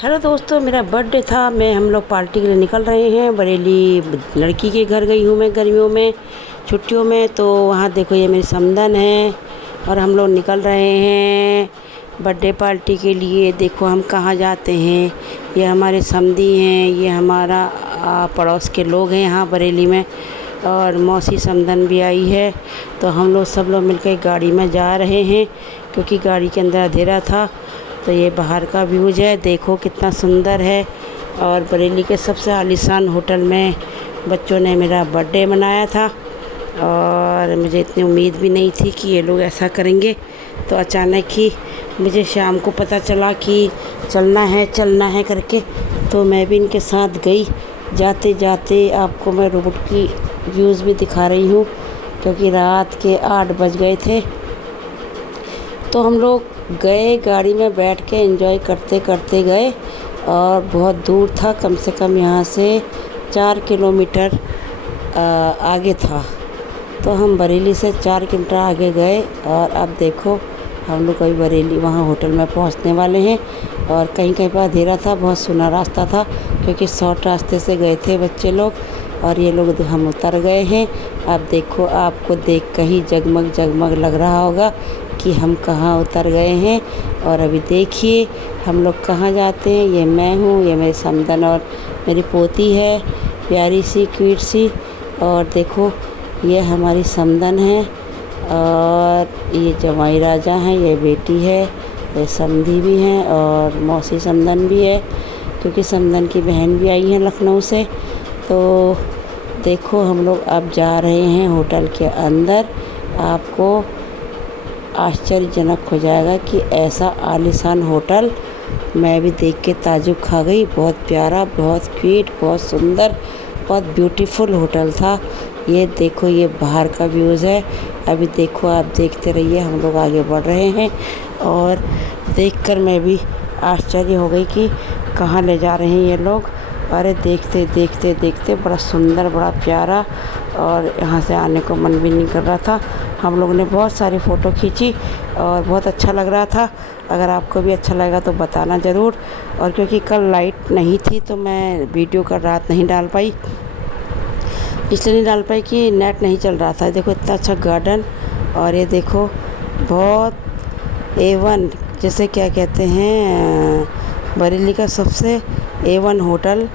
Hello दोस्तों, मेरा birthday था। हम लोग पार्टी के लिए निकल रहे हैं। बरेली लड़की के घर गई हूँ मैं गर्मियों में छुट्टियों में। तो वहाँ देखो, ये मेरी समधन है और हम लोग निकल रहे हैं बर्थडे पार्टी के लिए। देखो हम कहाँ जाते हैं। ये हमारे समधी हैं, ये हमारा पड़ोस के लोग हैं यहाँ बरेली में, और मौसी समधन भी आई है। तो हम लोग सब लोग मिलकर गाड़ी में जा रहे हैं क्योंकि गाड़ी के अंदर अंधेरा था। तो ये बाहर का व्यूज है, देखो कितना सुंदर है। और बरेली के सबसे आलीशान होटल में बच्चों ने मेरा बर्थडे मनाया था और मुझे इतनी उम्मीद भी नहीं थी कि ये लोग ऐसा करेंगे। तो अचानक ही मुझे शाम को पता चला कि चलना है करके, तो मैं भी इनके साथ गई। जाते जाते आपको मैं रोबोट की व्यूज़ भी दिखा रही हूँ क्योंकि रात के 8 बज गए थे। तो हम लोग गए, गाड़ी में बैठ के एंजॉय करते करते गए और बहुत दूर था, कम से कम यहाँ से 4 किलोमीटर आगे था। तो हम बरेली से 4 किलोमीटर आगे गए और अब देखो हम लोग अभी बरेली वहाँ होटल में पहुँचने वाले हैं। और कहीं कहीं पर अंधेरा था, बहुत सुना रास्ता था क्योंकि शॉर्ट रास्ते से गए थे बच्चे लोग। और ये लोग हम उतर गए हैं। अब देखो, आपको देख कर ही जगमग जगमग लग रहा होगा कि हम कहाँ उतर गए हैं। और अभी देखिए हम लोग कहाँ जाते हैं। ये मैं हूँ, ये मेरी समधन और मेरी पोती है, प्यारी सी क्यूट सी। और देखो ये हमारी समधन है और ये जमाई राजा हैं, ये बेटी है, ये समधी भी हैं और मौसी समधन भी है क्योंकि समधन की बहन भी आई है लखनऊ से। तो देखो हम लोग अब जा रहे हैं होटल के अंदर। आपको आश्चर्यजनक हो जाएगा कि ऐसा आलीशान होटल मैं भी देख के ताज्जुब खा गई। बहुत प्यारा, बहुत क्यूट, बहुत सुंदर, बहुत ब्यूटीफुल होटल था। ये देखो, ये बाहर का व्यूज़ है। अभी देखो, आप देखते रहिए, हम लोग आगे बढ़ रहे हैं। और देखकर मैं भी आश्चर्य हो गई कि कहाँ ले जा रहे हैं ये लोग। अरे देखते देखते देखते बड़ा सुंदर, बड़ा प्यारा, और यहाँ से आने को मन भी नहीं कर रहा था। हम लोग ने बहुत सारी फ़ोटो खींची और बहुत अच्छा लग रहा था। अगर आपको भी अच्छा लगा तो बताना ज़रूर। और क्योंकि कल लाइट नहीं थी तो मैं वीडियो का रात नहीं डाल पाई, इसलिए नहीं डाल पाई कि नेट नहीं चल रहा था। देखो इतना अच्छा गार्डन, और ये देखो बहुत A1, जैसे क्या कहते हैं, बरेली का सबसे A1 होटल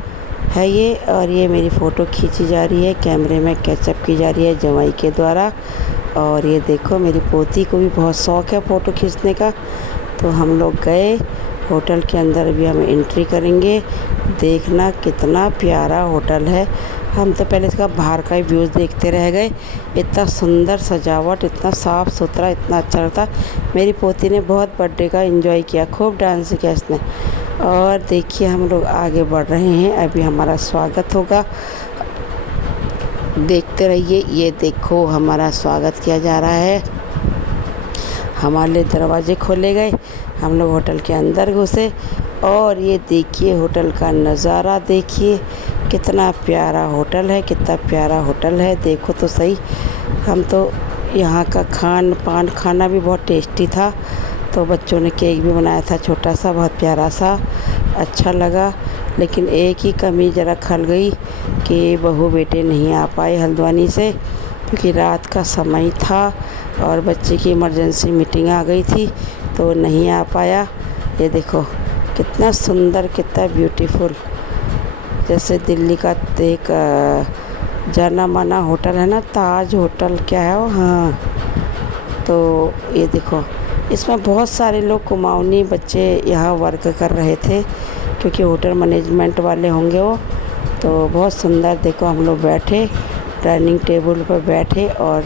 है ये। और ये मेरी फ़ोटो खींची जा रही है, कैमरे में कैचअप की जा रही है जमाई के द्वारा। और ये देखो मेरी पोती को भी बहुत शौक़ है फ़ोटो खींचने का। तो हम लोग गए होटल के अंदर, भी हम एंट्री करेंगे। देखना कितना प्यारा होटल है। हम तो पहले इसका बाहर का ही व्यूज़ देखते रह गए। इतना सुंदर सजावट, इतना साफ़ सुथरा, इतना अच्छा लगता। मेरी पोती ने बहुत बर्थडे का एंजॉय किया, खूब डांस किया इसने। और देखिए हम लोग आगे बढ़ रहे हैं, अभी हमारा स्वागत होगा, देखते रहिए। ये देखो हमारा स्वागत किया जा रहा है। हमारे लिए दरवाजे खोले गए, हम लोग होटल के अंदर घुसे। और ये देखिए होटल का नज़ारा, देखिए कितना प्यारा होटल है, कितना प्यारा होटल है। देखो तो सही। हम तो यहाँ का खाना भी बहुत टेस्टी था। तो बच्चों ने केक भी बनाया था छोटा सा, बहुत प्यारा सा, अच्छा लगा। लेकिन एक ही कमी ज़रा खल गई कि बहू बेटे नहीं आ पाए हल्द्वानी से क्योंकि रात का समय था और बच्चे की इमरजेंसी मीटिंग आ गई थी तो नहीं आ पाया। ये देखो कितना सुंदर, कितना ब्यूटीफुल, जैसे दिल्ली का एक जाना माना होटल है ना, ताज होटल, क्या है वो, हाँ। तो ये देखो, इसमें बहुत सारे लोग कुमाऊनी बच्चे यहाँ वर्क कर रहे थे क्योंकि होटल मैनेजमेंट वाले होंगे वो। तो बहुत सुंदर, देखो हम लोग बैठे डाइनिंग टेबल पर बैठे, और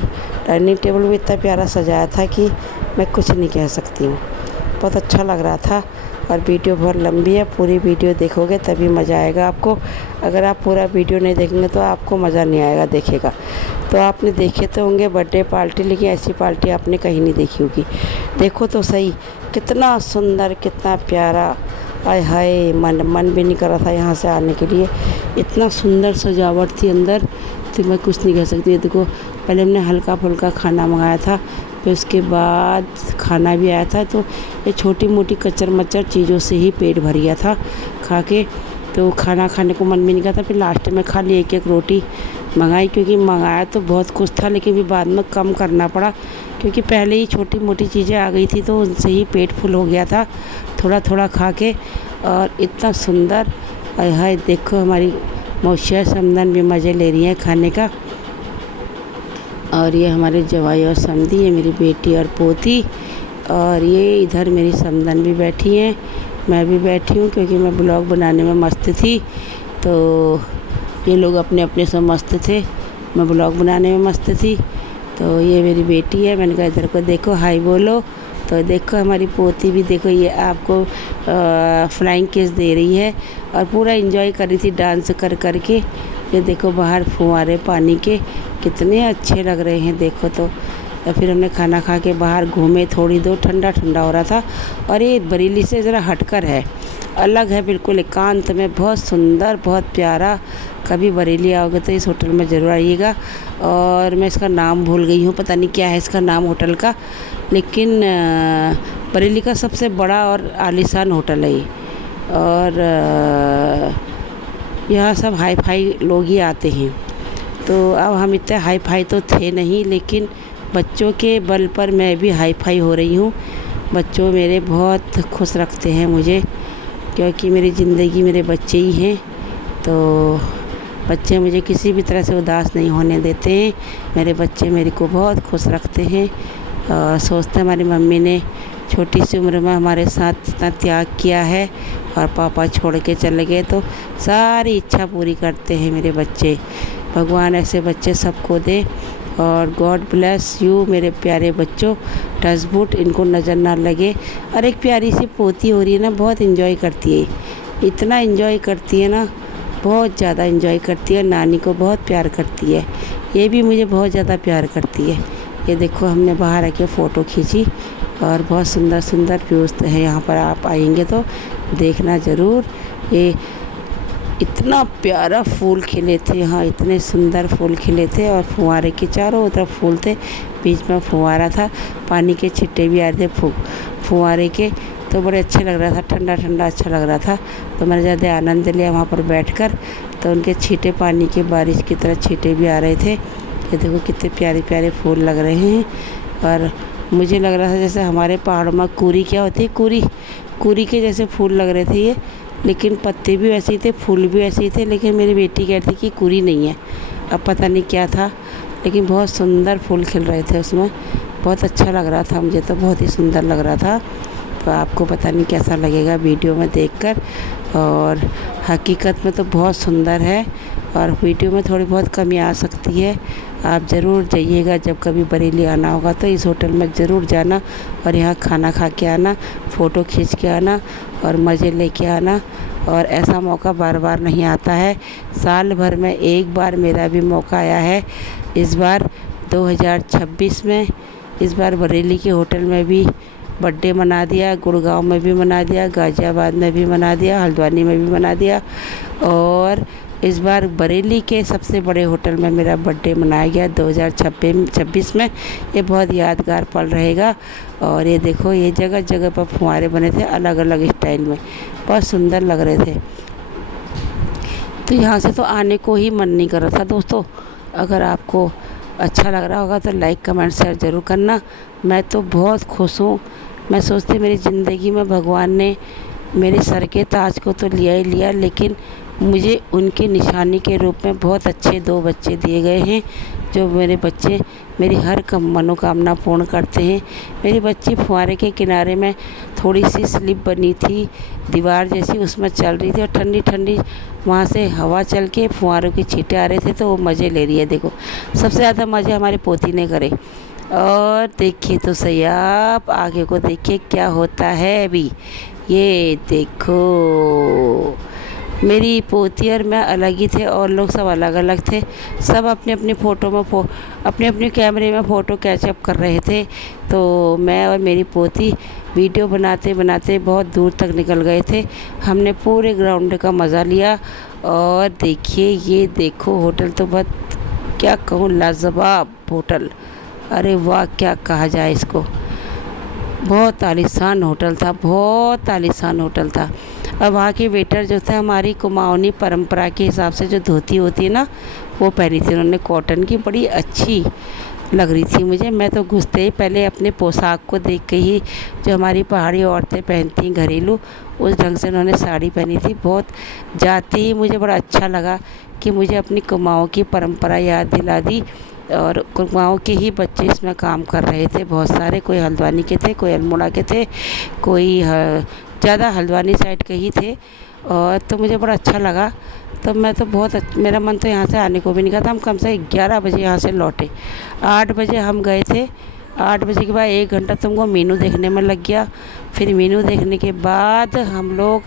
डाइनिंग टेबल भी इतना प्यारा सजाया था कि मैं कुछ नहीं कह सकती हूँ। बहुत अच्छा लग रहा था। और वीडियो बहुत लंबी है, पूरी वीडियो देखोगे तभी मज़ा आएगा आपको। अगर आप पूरा वीडियो नहीं देखेंगे तो आपको मज़ा नहीं आएगा देखेगा। तो आपने देखे तो होंगे बर्थडे पार्टी, लेकिन ऐसी पार्टी आपने कहीं नहीं देखी होगी। देखो तो सही, कितना सुंदर, कितना प्यारा। आय हाय, मन भी नहीं कर रहा था यहाँ से आने के लिए। इतना सुंदर सजावट थी अंदर, तो मैं कुछ नहीं कह सकती। देखो पहले हमने हल्का फुल्का खाना मंगाया था, फिर उसके बाद खाना भी आया था। तो ये छोटी मोटी कचर मचर चीज़ों से ही पेट भर गया था खा के, तो खाना खाने को मन भी नहीं करता। फिर लास्ट में खाली एक एक रोटी मंगाई, क्योंकि मंगाया तो बहुत कुछ था लेकिन फिर बाद में कम करना पड़ा, क्योंकि पहले ही छोटी मोटी चीज़ें आ गई थी तो उनसे ही पेट फुल हो गया था थोड़ा थोड़ा खा के। और इतना सुंदर, हाय देखो हमारी मौसिया समधन भी मज़े ले रही हैं खाने का। और ये हमारे जवाई और समधी, ये मेरी बेटी और पोती, और ये इधर मेरी समधन भी बैठी हैं, मैं भी बैठी हूँ क्योंकि मैं ब्लॉग बनाने में मस्त थी। तो ये लोग अपने अपने सब मस्त थे, मैं ब्लॉग बनाने में मस्त थी। तो ये मेरी बेटी है, मैंने कहा इधर को देखो, हाय बोलो। तो देखो हमारी पोती भी, देखो ये आपको फ्लाइंग किस दे रही है और पूरा एंजॉय कर रही थी डांस कर कर के। ये देखो बाहर फुहारे पानी के कितने अच्छे लग रहे हैं, देखो तो। फिर हमने खाना खा के बाहर घूमे थोड़ी देर, ठंडा ठंडा हो रहा था। और ये बरेली से ज़रा हटकर है, अलग है बिल्कुल, एकांत में, बहुत सुंदर, बहुत प्यारा। कभी बरेली आओगे तो इस होटल में ज़रूर आइएगा। और मैं इसका नाम भूल गई हूँ, पता नहीं क्या है इसका नाम होटल का, लेकिन बरेली का सबसे बड़ा और आलीशान होटल है ये। और यहाँ सब हाई फाई लोग ही आते हैं। तो अब हम इतने हाई फाई तो थे नहीं, लेकिन बच्चों के बल पर मैं भी हाई फाई हो रही हूँ। बच्चों मेरे बहुत खुश रखते हैं मुझे, क्योंकि मेरी ज़िंदगी मेरे बच्चे ही हैं। तो बच्चे मुझे किसी भी तरह से उदास नहीं होने देते हैं। मेरे बच्चे मेरे को बहुत खुश रखते हैं। सोचते हमारी मम्मी ने छोटी सी उम्र में हमारे साथ इतना त्याग किया है और पापा छोड़ के चले गए, तो सारी इच्छा पूरी करते हैं मेरे बच्चे। भगवान ऐसे बच्चे सबको दे, और गॉड ब्लेस यू मेरे प्यारे बच्चों। टच वुड इनको नज़र ना लगे। और एक प्यारी सी पोती हो रही है ना, बहुत इन्जॉय करती है, इतना इन्जॉय करती है ना, बहुत ज़्यादा इन्जॉय करती है। नानी को बहुत प्यार करती है, ये भी मुझे बहुत ज़्यादा प्यार करती है। ये देखो हमने बाहर आके फ़ोटो खींची, और बहुत सुंदर सुंदर व्यूज़ है यहाँ पर, आप आएंगे तो देखना ज़रूर। ये इतना प्यारा फूल खिले थे यहाँ, इतने सुंदर फूल खिले थे, और फुहारे के चारों तरफ फूल थे, बीच में फुहारा था, पानी के छिट्टे भी आ रहे थे फुहारे के। तो बड़े अच्छे लग रहा था, ठंडा ठंडा अच्छा लग रहा था। तो मैंने ज़्यादा आनंद लिया वहाँ पर बैठकर। तो उनके छींटे पानी के बारिश की तरह छींटे भी आ रहे थे। ये देखो कितने प्यारे प्यारे फूल लग रहे हैं। और मुझे लग रहा था जैसे हमारे पहाड़ों में कुरी क्या होती है, कुरी के जैसे फूल लग रहे थे ये, लेकिन पत्ते भी वैसे ही थे, फूल भी वैसे ही थे। लेकिन मेरी बेटी कहती कि कुरी नहीं है, अब पता नहीं क्या था, लेकिन बहुत सुंदर फूल खिल रहे थे उसमें, बहुत अच्छा लग रहा था, मुझे तो बहुत ही सुंदर लग रहा था। तो आपको पता नहीं कैसा लगेगा वीडियो में देखकर, और हकीकत में तो बहुत सुंदर है, और वीडियो में थोड़ी बहुत कमी आ सकती है। आप ज़रूर जाइएगा, जब कभी बरेली आना होगा तो इस होटल में ज़रूर जाना, और यहाँ खाना खा के आना, फ़ोटो खींच के आना, और मज़े लेके आना। और ऐसा मौका बार बार नहीं आता है, साल भर में एक बार मेरा भी मौका आया है। इस बार 2026 में, इस बार बरेली के होटल में भी बर्थडे मना दिया, गुड़गांव में भी मना दिया, गाज़ियाबाद में भी मना दिया, हल्द्वानी में भी मना दिया, और इस बार बरेली के सबसे बड़े होटल में मेरा बर्थडे मनाया गया 2026 में। ये बहुत यादगार पल रहेगा। और ये देखो ये जगह जगह पर फुहारे बने थे अलग अलग स्टाइल में, बहुत सुंदर लग रहे थे। तो यहाँ से तो आने को ही मन नहीं कर रहा था दोस्तों। अगर आपको अच्छा लग रहा होगा तो लाइक कमेंट शेयर ज़रूर करना। मैं तो बहुत खुश हूँ। मैं सोचती मेरी ज़िंदगी में भगवान ने मेरे सर के ताज को तो लिया ही लिया, लेकिन मुझे उनके निशानी के रूप में बहुत अच्छे 2 बच्चे दिए गए हैं, जो मेरे बच्चे मेरी हर मनोकामना पूर्ण करते हैं। मेरी बच्ची फुहारे के किनारे में थोड़ी सी स्लिप बनी थी, दीवार जैसी, उसमें चल रही थी, और ठंडी ठंडी वहाँ से हवा चल के फुहारों की छींटे आ रहे थे, तो वो मज़े ले रही है। देखो सबसे ज़्यादा मज़े हमारी पोती ने करे। और देखिए तो सही, आप आगे को देखिए क्या होता है अभी। ये देखो मेरी पोती और मैं अलग ही थे, और लोग सब अलग अलग थे। सब अपने अपने फ़ोटो में अपने अपने कैमरे में फ़ोटो कैचअप कर रहे थे। तो मैं और मेरी पोती वीडियो बनाते बनाते बहुत दूर तक निकल गए थे। हमने पूरे ग्राउंड का मज़ा लिया। और देखिए ये देखो होटल तो बहुत क्या कहूँ, लाजवाब होटल, अरे वाह, क्या कहा जाए इसको, बहुत आलीशान होटल था, बहुत आलीशान होटल था। और वहाँ के वेटर जो थे, हमारी कुमाऊनी परंपरा के हिसाब से जो धोती होती है ना, वो पहनी थी उन्होंने, कॉटन की, बड़ी अच्छी लग रही थी मुझे। मैं तो घुसते ही पहले अपने पोशाक को देख के ही, जो हमारी पहाड़ी औरतें पहनती हैं घरेलू, उस ढंग से उन्होंने साड़ी पहनी थी। बहुत जाते ही मुझे बड़ा अच्छा लगा कि मुझे अपनी कुमाऊँ की परंपरा याद दिला दी। और कुमाऊँ के ही बच्चे इसमें काम कर रहे थे बहुत सारे, कोई हल्द्वानी के थे, कोई अल्मोड़ा के थे, कोई ज़्यादा हल्द्वानी साइड के ही थे। और तो मुझे बड़ा अच्छा लगा। तो मैं तो मेरा मन तो यहाँ से आने को भी नहीं था। हम कम से 11 बजे यहाँ से लौटे, 8 बजे हम गए थे। 8 बजे के बाद 1 घंटा तुमको मीनू देखने में लग गया। फिर मीनू देखने के बाद हम लोग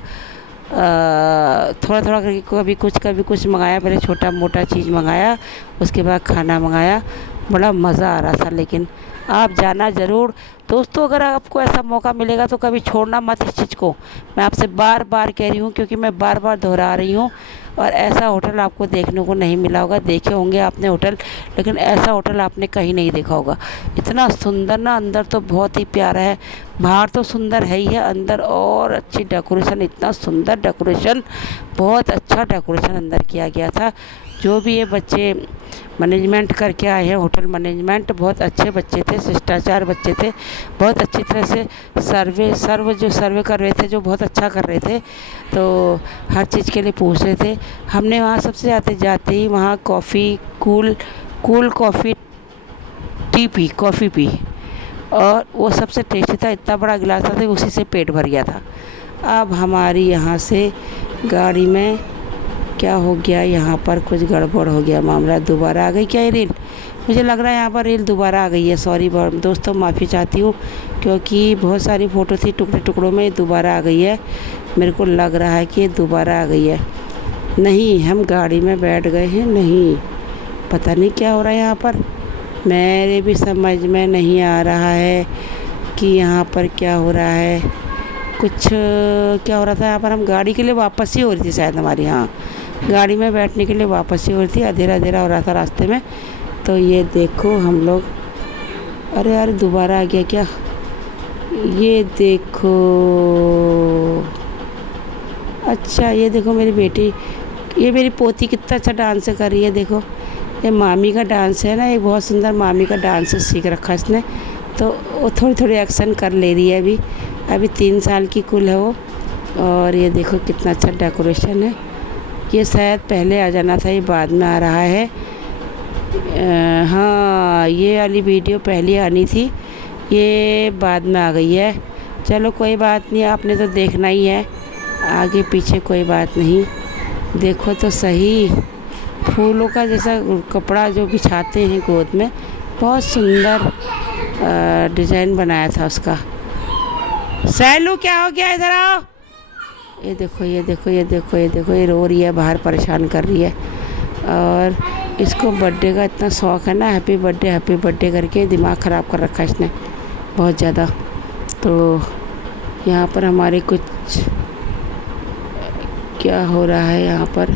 थोड़ा थोड़ा करके कभी कुछ मंगाया, पहले छोटा मोटा चीज़ मंगाया, उसके बाद खाना मंगाया। बड़ा मज़ा आ रहा था। लेकिन आप जाना ज़रूर दोस्तों, अगर आपको ऐसा मौका मिलेगा तो कभी छोड़ना मत इस चीज़ को। मैं आपसे बार बार कह रही हूँ, क्योंकि मैं बार बार दोहरा रही हूँ। और ऐसा होटल आपको देखने को नहीं मिला होगा। देखे होंगे आपने होटल, लेकिन ऐसा होटल आपने कहीं नहीं देखा होगा। इतना सुंदर ना, अंदर तो बहुत ही प्यारा है। बाहर तो सुंदर है ही है, अंदर और अच्छी डेकोरेशन, इतना सुंदर डेकोरेशन, बहुत अच्छा डेकोरेशन अंदर किया गया था। जो भी ये बच्चे मैनेजमेंट करके आए हैं, होटल मैनेजमेंट, बहुत अच्छे बच्चे थे, शिष्टाचार बच्चे थे। बहुत अच्छी तरह से सर्वे कर रहे थे, जो बहुत अच्छा कर रहे थे। तो हर चीज़ के लिए पूछ रहे थे। हमने वहाँ सबसे जाते ही वहाँ कूल कॉफ़ी पी, और वो सबसे टेस्टी था। इतना बड़ा गिलास था, उसी से पेट भर गया था। अब हमारी यहाँ से गाड़ी में क्या हो गया, यहाँ पर कुछ गड़बड़ हो गया मामला। दोबारा आ गई क्या ये रेल? मुझे लग रहा है यहाँ पर रेल दोबारा आ गई है। सॉरी दोस्तों, माफ़ी चाहती हूँ, क्योंकि बहुत सारी फ़ोटो थी टुकड़ों में, दोबारा आ गई है। मेरे को लग रहा है कि ये दोबारा आ गई है। नहीं, हम गाड़ी में बैठ गए हैं। नहीं, पता नहीं क्या हो रहा है यहाँ पर, मेरे भी समझ में नहीं आ रहा है कि यहाँ पर क्या हो रहा है। कुछ क्या हो रहा था यहाँ पर, हम गाड़ी के लिए वापस ही हो रही थी शायद हमारी, हाँ, गाड़ी में बैठने के लिए वापस ही हो रही थी। अंधेरा हो रहा था रास्ते में। तो ये देखो हम लोग, अरे यार दोबारा आ गया क्या? ये देखो, अच्छा ये देखो मेरी बेटी, ये मेरी पोती कितना अच्छा डांस कर रही है। देखो, ये मामी का डांस है ना, एक बहुत सुंदर मामी का डांस सीख रखा इसने। तो वो थोड़ी थोड़ी एक्शन कर ले रही है। अभी 3 साल की कुल है वो। और ये देखो कितना अच्छा डेकोरेशन है। ये शायद पहले आ जाना था, ये बाद में आ रहा है। हाँ, ये वाली वीडियो पहले आनी थी, ये बाद में आ गई है। चलो कोई बात नहीं, आपने तो देखना ही है, आगे पीछे कोई बात नहीं। देखो तो सही, फूलों का जैसा कपड़ा जो बिछाते हैं गोद में, बहुत सुंदर डिज़ाइन बनाया था उसका। सैलू क्या हो गया, इधर आओ। ये देखो ये रो रही है, बाहर परेशान कर रही है। और इसको बर्थडे का इतना शौक़ है ना, हैप्पी बर्थडे करके दिमाग ख़राब कर रखा है इसने बहुत ज़्यादा। तो यहाँ पर हमारे कुछ क्या हो रहा है यहाँ पर।